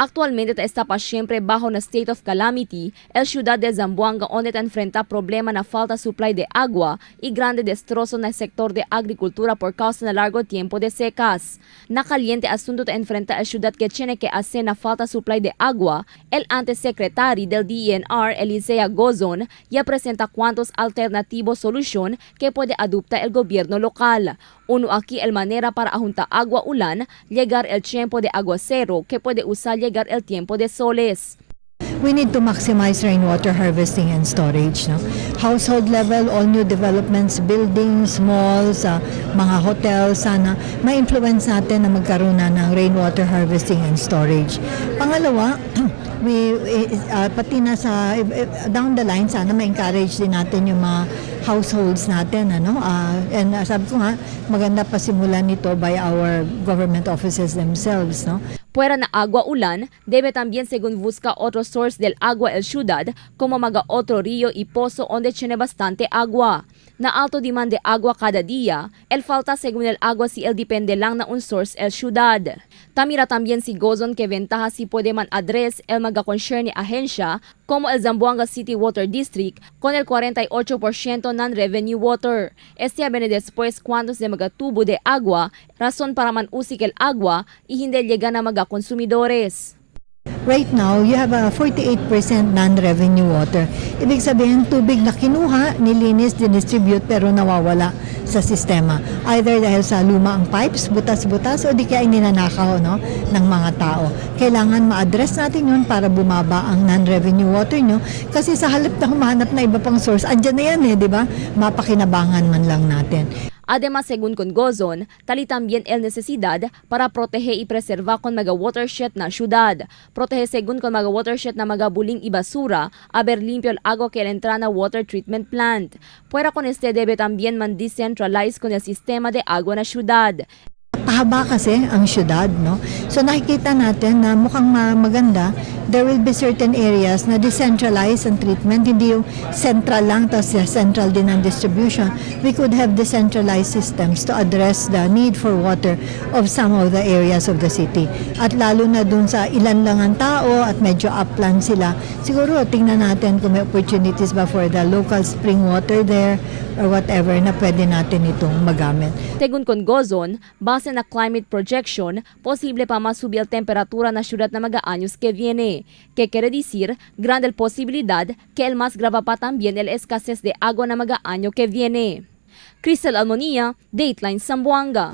Actualmente está pa siempre bajo na state of calamity, el ciudad de Zamboanga onde enfrenta problema na falta supply de agua y grande destrozo na sector de agricultura por causa na largo tiempo de secas. Nakaliente asunto te enfrenta el ciudad que tiene que hacer na falta supply de agua, el antesecretary del DENR, Elisea Gozon, ya presenta cuantos alternativos solución que puede adoptar el gobierno local. Uno aquí el manera para ajuntar agua ulan, llegar el tiempo de aguacero que puede usar llegar el tiempo de soles. We need to maximize rainwater harvesting and storage. No? Household level, all new developments, buildings, malls, mga hotels, sana ma-influence natin na magkaroon na ng rainwater harvesting and storage. Pangalawa, pati na sa down the line, sana ma-encourage din natin yung mga households natin. And sabi ko nga, maganda pa simulan nito by our government offices themselves. No? Fuera na agua ulan, debe también según busca otro source del agua el ciudad, como maga otro río y pozo donde tiene bastante agua. Na alto demand de agua cada día, el falta según el agua si el depende lang na un source el ciudad. Tamira también si Gozon que ventaja si puede man address el maga concern ni agencia, como el Zamboanga City Water District, con el 48% non-revenue water. Este viene después cuando se magatubo de agua, razón para man usik el agua y hindi llega na maga consumidores. Right now, you have a 48% non-revenue water. Ibig sabihin, tubig na kinuha, nilinis, dinistribute, pero nawawala sa sistema. Either dahil sa luma ang pipes, butas-butas, o di kaya ninanakaw ng mga tao. Kailangan ma-address natin yun para bumaba ang non-revenue water nyo. Kasi sa halip na humahanap na iba pang source, andyan na yan di ba? Mapakinabangan man lang natin. Además, según con Gozon, tali también el necesidad para proteger y preservar con mga watershed na ciudad. Proteger según con mga watershed na mga buling y basura, haber limpio el agua que entra na water treatment plant. Fuera con este debe también man decentralize con el sistema de agua na ciudad. Pahaba kasi ang syudad, no? So nakikita natin na mukhang maganda, there will be certain areas na decentralized ang treatment, hindi yung central lang, tapos central din ang distribution. We could have decentralized systems to address the need for water of some of the areas of the city. At lalo na dun sa ilan lang ang tao at medyo upland sila, siguro tingnan natin kung may opportunities ba for the local spring water there or whatever na pwede natin itong magamit. Según con Gozon, base na climate projection, posible pa masubi el temperatura na ciudad na mag-años que viene, que quiere decir grande posibilidad que el más grava pa también el escasez de agua na mag-año que viene. Cristel Almonía, Dateline Zamboanga.